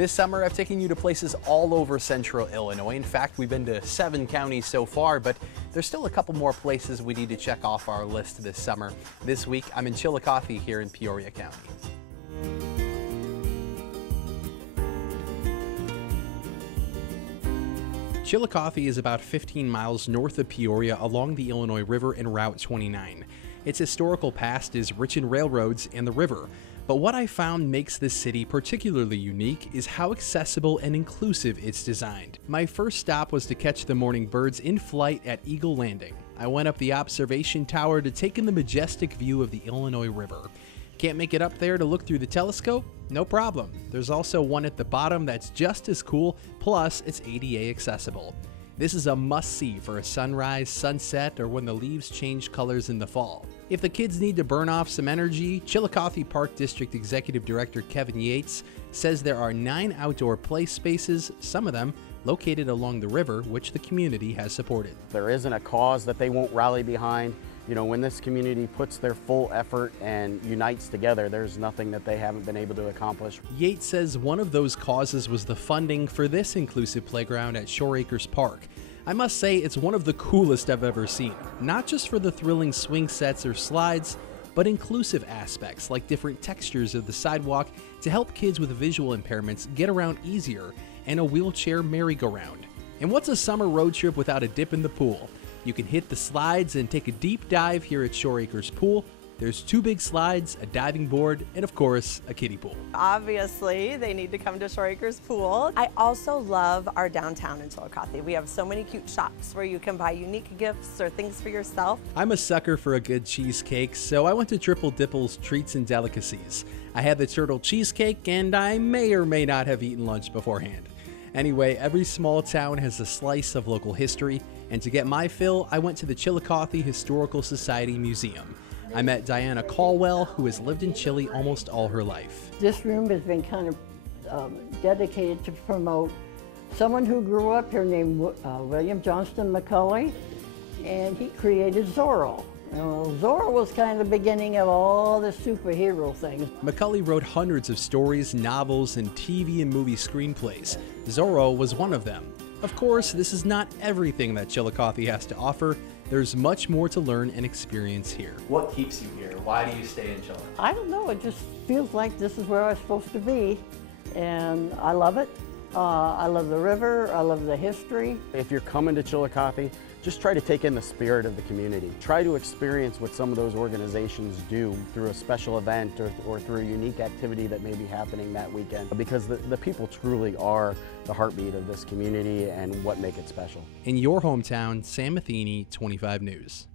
This summer, I've taken you to places all over central Illinois. In fact, we've been to 7 counties so far, but there's still a couple more places we need to check off our list this summer. This week, I'm in Chillicothe here in Peoria County. Chillicothe is about 15 miles north of Peoria along the Illinois River and Route 29. Its historical past is rich in railroads and the river. But what I found makes this city particularly unique is how accessible and inclusive it's designed. My first stop was to catch the morning birds in flight at Eagle Landing. I went up the observation tower to take in the majestic view of the Illinois River. Can't make it up there to look through the telescope? No problem. There's also one at the bottom that's just as cool, plus it's ADA accessible. This is a must-see for a sunrise, sunset, or when the leaves change colors in the fall. If the kids need to burn off some energy, Chillicothe Park District Executive Director Kevin Yates says there are 9 outdoor play spaces, some of them located along the river, which the community has supported. There isn't a cause that they won't rally behind. You know, when this community puts their full effort and unites together, there's nothing that they haven't been able to accomplish. Yates says one of those causes was the funding for this inclusive playground at Shore Acres Park. I must say it's one of the coolest I've ever seen, not just for the thrilling swing sets or slides, but inclusive aspects like different textures of the sidewalk to help kids with visual impairments get around easier, and a wheelchair merry-go-round. And what's a summer road trip without a dip in the pool? You can hit the slides and take a deep dive here at Shore Acres Pool. There's 2 big slides, a diving board, and of course, a kiddie pool. Obviously, they need to come to Shore Acres Pool. I also love our downtown in Chillicothe. We have so many cute shops where you can buy unique gifts or things for yourself. I'm a sucker for a good cheesecake, so I went to Triple Dipple's Treats and Delicacies. I had the turtle cheesecake, and I may or may not have eaten lunch beforehand. Anyway, every small town has a slice of local history, and to get my fill, I went to the Chillicothe Historical Society Museum. I met Diana Caldwell, who has lived in Chile almost all her life. This room has been kind of dedicated to promote someone who grew up here named William Johnston McCulley, and he created Zorro. Zorro was kind of the beginning of all the superhero things. McCulley wrote hundreds of stories, novels, and TV and movie screenplays. Zorro was one of them. Of course, this is not everything that Chillicothe has to offer. There's much more to learn and experience here. What keeps you here? Why do you stay in Chillicothe? I don't know, it just feels like this is where I'm supposed to be, and I love it. I love the river, I love the history. If you're coming to Chillicothe, just try to take in the spirit of the community. Try to experience what some of those organizations do through a special event or through a unique activity that may be happening that weekend, because the people truly are the heartbeat of this community and what make it special. In your hometown, Sam Matheny, 25 News.